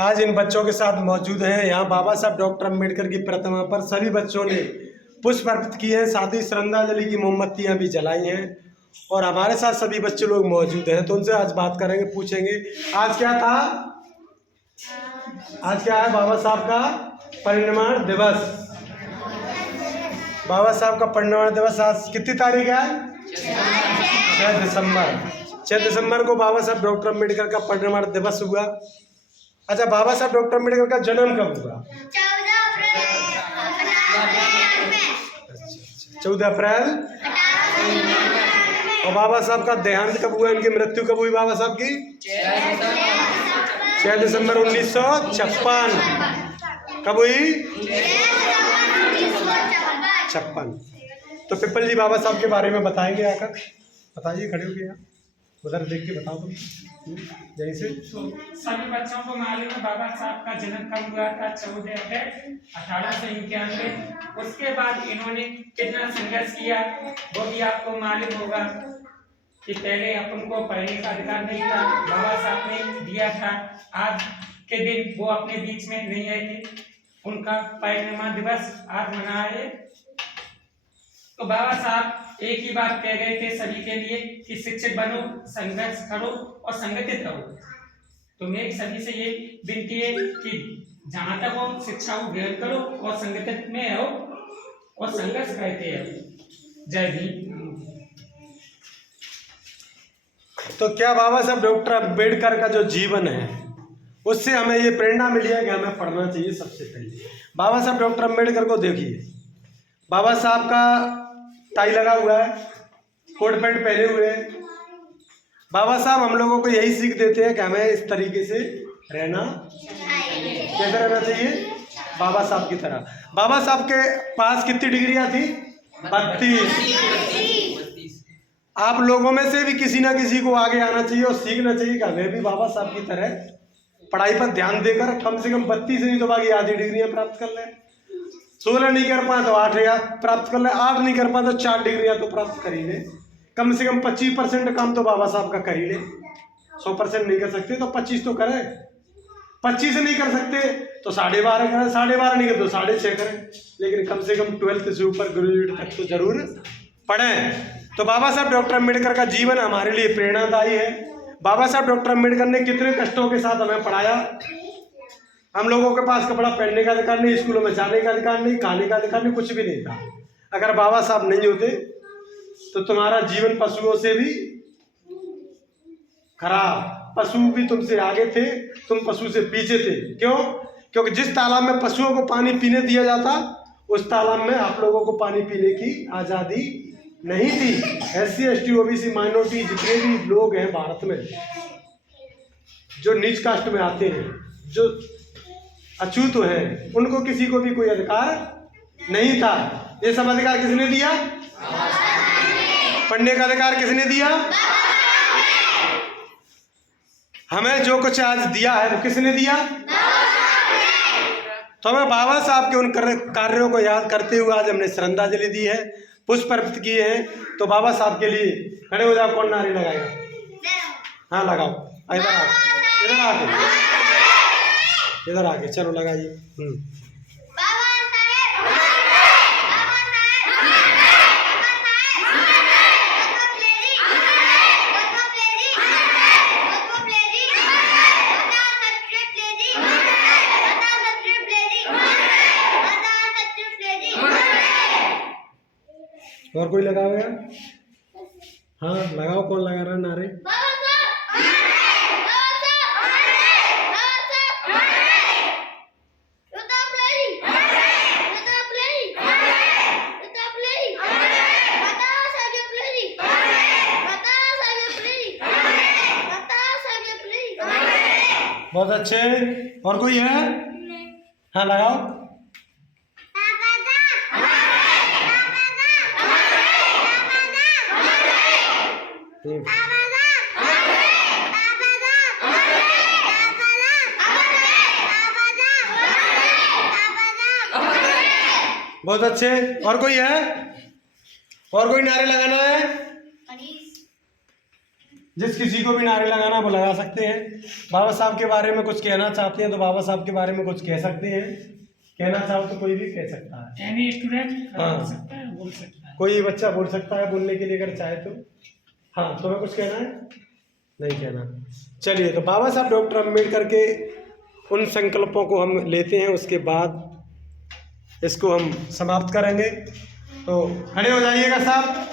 आज इन बच्चों के साथ मौजूद हैं। यहाँ बाबा साहब डॉक्टर अम्बेडकर की प्रतिमा पर सभी बच्चों ने पुष्प अर्पित किए हैं, साथ ही श्रद्धांजलि की मोमबत्तियाँ भी जलाई हैं और हमारे साथ सभी बच्चे लोग मौजूद हैं। तो उनसे आज बात करेंगे, पूछेंगे आज क्या था। आज क्या है? बाबा साहब का परिनिर्वाण दिवस। बाबा साहब का परिनिर्वाण दिवस आज कितनी तारीख है? 6 दिसंबर। 6 दिसंबर को बाबा साहब डॉक्टर अम्बेडकर का परिनिर्वाण दिवस हुआ। अच्छा, बाबा साहब डॉक्टर अम्बेडकर का जन्म कब हुआ? 14 अप्रैल। और बाबा साहब का देहांत कब हुआ? इनकी मृत्यु कब हुई बाबा साहब की? 6 दिसंबर 1956। कब हुई? 56। तो पिपल जी बाबा साहब के बारे में बताएंगे आकर। बताइए, खड़े हो गए, उधर देख के बताओ तुम यहीं से। सभी बच्चों को मालूम है बाबा साहब का जन्म कब हुआ था? 14 अप्रैल 1891। उसके बाद इन्होंने कितना संघर्ष किया वो भी आपको मालूम होगा कि पहले अपन को पढ़ने का अधिकार नहीं था, बाबा साहब ने दिया था। आज के दिन वो अपने बीच में नहीं आए थे, उनका परिनिर्वाण दिवस आज मना है। तो बाबा साहब एक ही बात कह गए थे सभी के लिए कि शिक्षित बनो, संघर्ष करो और संगठित रहो। तो मेरी सभी से ये विनती है कि जहां तक हो शिक्षा को ग्रहण करो और संगठित में रहो और संघर्ष करते रहो। जय भीम। तो क्या बाबा साहब डॉक्टर अम्बेडकर का जो जीवन है उससे हमें ये प्रेरणा मिली है कि हमें पढ़ना चाहिए। सबसे पहले बाबा साहब डॉक्टर अम्बेडकर को देखिए, बाबा साहब का टाई लगा हुआ है, कोट पैंट पहने हुए हैं। बाबा साहब हम लोगों को यही सीख देते हैं कि हमें इस तरीके से रहना, कैसे रहना चाहिए बाबा साहब की तरह। बाबा साहब के पास कितनी डिग्रियां थी? 32। आप लोगों में से भी किसी ना किसी को आगे आना चाहिए और सीखना चाहिए कि हमें भी बाबा साहब की तरह पढ़ाई पर ध्यान देकर कम से कम 32 नहीं तो बाकी आधी डिग्रियां प्राप्त कर लें। 16 नहीं कर पाए तो 8 प्राप्त कर ले, 8 नहीं कर पाए तो 4 डिग्रियां तो प्राप्त कर ही ले। कम से कम 25% काम तो बाबा साहब का कर ही ले। 100% नहीं कर सकते तो 25 तो करें। 25 नहीं कर सकते तो 12.5 करें, 12.5 नहीं कर तो 6.5 करें, लेकिन कम से कम 12th से ऊपर ग्रेजुएट तक तो जरूर पढ़ें। तो बाबा साहब डॉक्टर अम्बेडकर का जीवन हमारे लिए प्रेरणादायी है। बाबा साहब डॉक्टर अम्बेडकर ने कितने कष्टों के साथ हमें पढ़ाया। हम लोगों के पास कपड़ा पहनने का अधिकार नहीं, स्कूलों में जाने का अधिकार नहीं, खाने का अधिकार नहीं, कुछ भी नहीं था। अगर बाबा साहब नहीं होते तो तुम्हारा जीवन पशुओं से भी खराब। पशु भी तुमसे आगे थे, तुम पशु से पीछे थे। क्यों? क्योंकि जिस तालाब में पशुओं को पानी पीने दिया जाता उस तालाब में आप लोगों को पानी पीने की आज़ादी नहीं थी। SC ST OBC माइनॉरिटी जितने भी लोग हैं भारत में, जो नीच कास्ट में आते हैं, जो अछूत है, उनको किसी को भी कोई अधिकार नहीं था। ये सब अधिकार किसने दिया? पढ़ने का अधिकार किसने दिया? हमें जो कुछ आज दिया है वो किसने दिया? तो हमें बाबा साहब के उन कार्यों को याद करते हुए आज हमने श्रद्धांजलि दी है, पुष्प अर्पित किए हैं। तो बाबा साहब के लिए खड़े हो जाओ। कौन नारे लगाएगा? हाँ लगाओ, इधर आओ, इधर आके, इधर आके चलो लगाइए। और कोई लगाओ? हाँ लगाओ। कौन लगा रहा है नारे? बहुत अच्छे। और कोई है? हाँ लगाओ। बहुत अच्छे। और कोई है? और कोई नारे लगाना है? जिस किसी को भी नारे लगाना वो लगा सकते हैं। बाबा साहब के बारे में कुछ कहना चाहते हैं तो बाबा साहब के बारे में कुछ कह सकते हैं। कहना चाहो तो कोई भी कह सकता है। एनी स्टूडेंट हाँ। बोल सकता है, बोल सकता है। कोई बच्चा बोल सकता है बोलने के लिए अगर चाहे तो। हाँ, तुम्हें कुछ कहना है? नहीं कहना। चलिए, तो बाबा साहब डॉक्टर अम्बेडकर के उन संकल्पों को हम लेते हैं, उसके बाद इसको हम समाप्त करेंगे। तो खड़े हो जाइएगा साहब,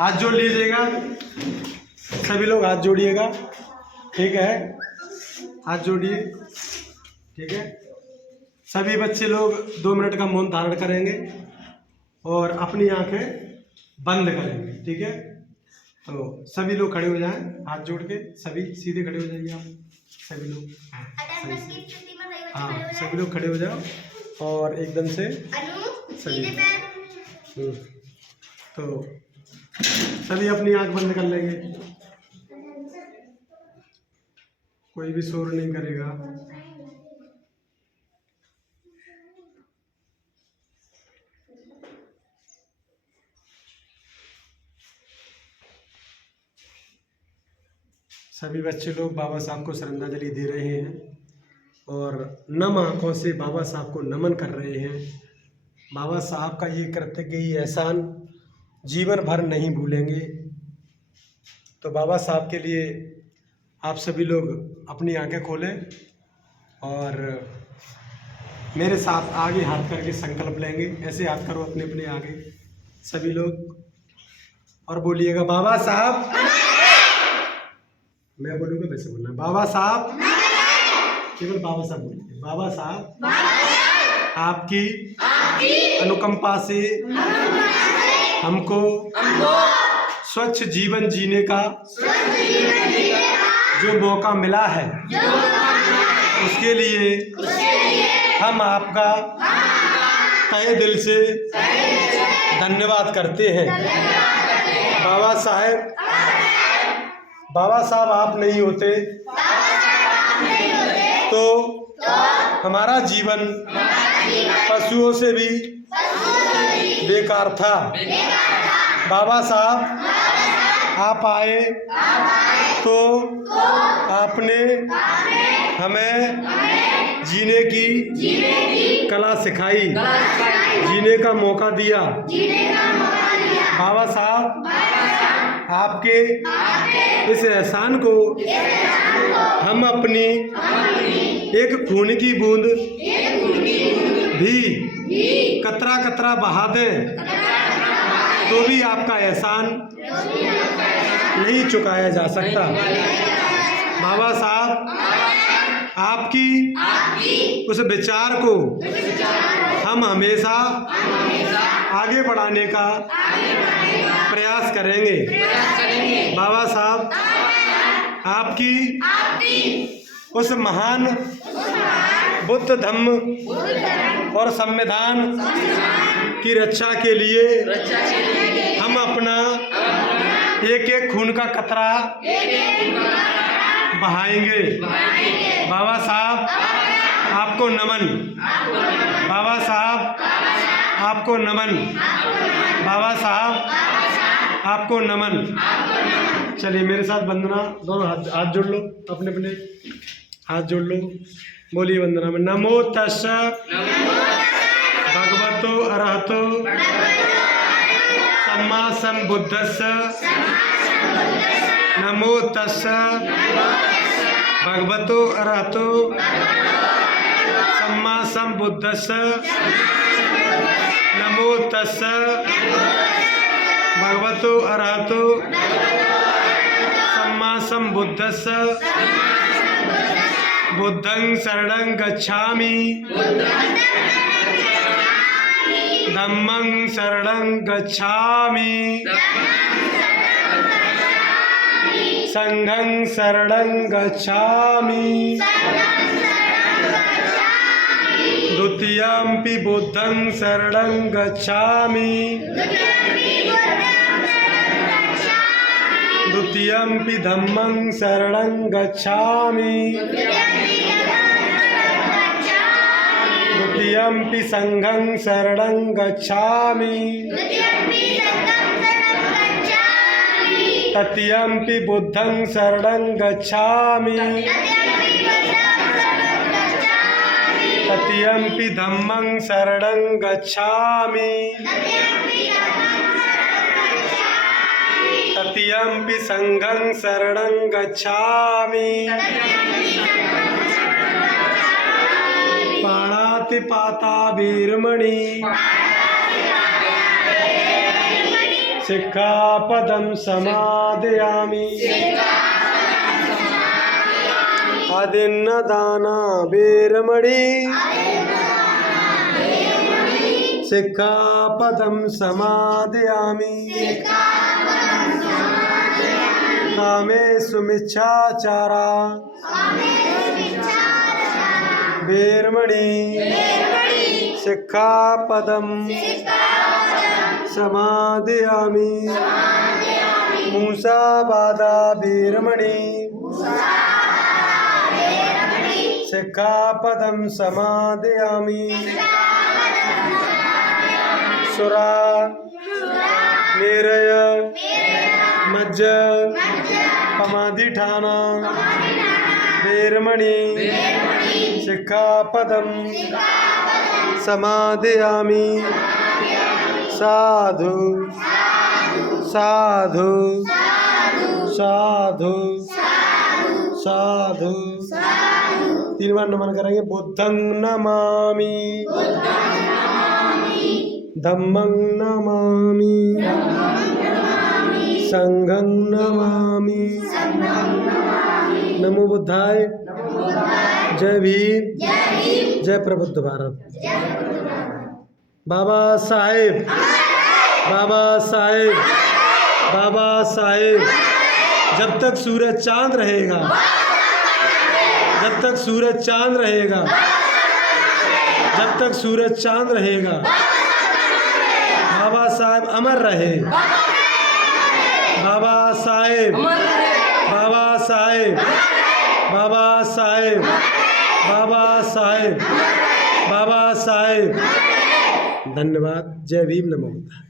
हाथ जोड़ लीजिएगा, सभी लोग हाथ जोड़िएगा, ठीक है? हाथ जोड़िए, ठीक है? सभी बच्चे लोग 2 मिनट का मौन धारण करेंगे और अपनी आंखें बंद करेंगे, ठीक है? तो सभी लोग खड़े हो जाएं, हाथ जोड़ के सभी सीधे खड़े हो जाइए आप, सभी लोग। हाँ, सभी लोग खड़े हो जाओ और एकदम से सभी। तो सभी अपनी आंख बंद कर लेंगे, कोई भी शोर नहीं करेगा। सभी बच्चे लोग बाबा साहब को श्रद्धांजलि दे रहे हैं और नम आंखों से बाबा साहब को नमन कर रहे हैं। बाबा साहब का ये कृतज्ञ ये एहसान जीवन भर नहीं भूलेंगे। तो बाबा साहब के लिए आप सभी लोग अपनी आंखें खोलें और मेरे साथ आगे हाथ करके संकल्प लेंगे। ऐसे हाथ करो अपने अपने आगे सभी लोग और बोलिएगा, बाबा साहब, मैं बोलूँगा वैसे बोलना, बाबा साहब, केवल बाबा साहब बोलिए, बाबा साहब आपकी अनुकंपा से हमको स्वच्छ जीवन जीने का जो मौका मिला है, उसके लिए हम आपका तहे दिल से धन्यवाद करते हैं। बाबा साहब आप नहीं होते तो हमारा जीवन पशुओं से भी बेकार था। बाबा साहब आप आए तो आपने हमें जीने की कला सिखाई, जीने का मौका दिया। बाबा साहब आपके इस एहसान को हम अपनी एक खून की बूंद भी कतरा कतरा बहा दें तो भी आपका एहसान नहीं चुकाया जा सकता। बाबा साहब आपकी उस विचार को हम हमेशा आगे बढ़ाने का प्रयास करेंगे। बाबा साहब आपकी उस महान बुद्ध धम्म और संविधान की रक्षा के लिए हम अपना एक एक खून का कतरा बहाएंगे। बाबा साहब आपको नमन, बाबा साहब आपको नमन, बाबा साहब आपको नमन। चलिए मेरे साथ वंदना, दोनों हाथ जोड़ लो, अपने अपने हाथ जोड़ लो, बोलिए वंदना में। नमो तस्स भगवतो अरहतो सम्मा संबुद्धस्स। नमो तस्स भगवतो अरहतो सम्मा संबुद्धस्स। नमो तस्स भगवतो अरहतो सम्मा संबुद्धस्स। बुद्धं शरणं गच्छामि, धम्मं शरणं गच्छामि, संघं शरणं गच्छामि, द्वितीयंपि बुद्धं शरणं गच्छामि, द्वितीयंपि धम्मं शरणं गच्छामि, द्वितीयंपि संघं शरणं गच्छामि, तत्यंपि बुद्धं शरणं गच्छामि तत्यंपि धम्मं शरणं गच्छामि तत्यंपि संघं शरणं गच्छामि पाणातिपाता वीरमणि सिक्खापदं समादयामि आदिन्नदाना वीरमणि सिक्खापदं समादयामि कामेषु मिच्छाचारा वीरमणि सिक्खापदं समादयामि मूसावादा वीरमणि सिक्खापदं समादयामि सुरा निरय मज्ज पमादिठाना वीरमणि सिक्खापदं समादयामि साधु साधु साधु साधु 3 बार नमन करेंगे। बुद्धं नमामि धम्मं नमामि संघं नमामि। नमो बुद्धाय। जय भीम, जय प्रबुद्ध भारत। बाबा साहेब, बाबा साहेब, बाबा साहेब। जब तक सूरज चांद रहेगा, जब तक सूरज चांद रहेगा, जब तक सूरज चांद रहेगा, बाबा साहेब अमर रहे। बाबा साहेब, बाबा साहेब, बाबा साहेब, बाबा साहेब, बाबा साहेब। धन्यवाद। जय भीम, नमो बुद्धाय।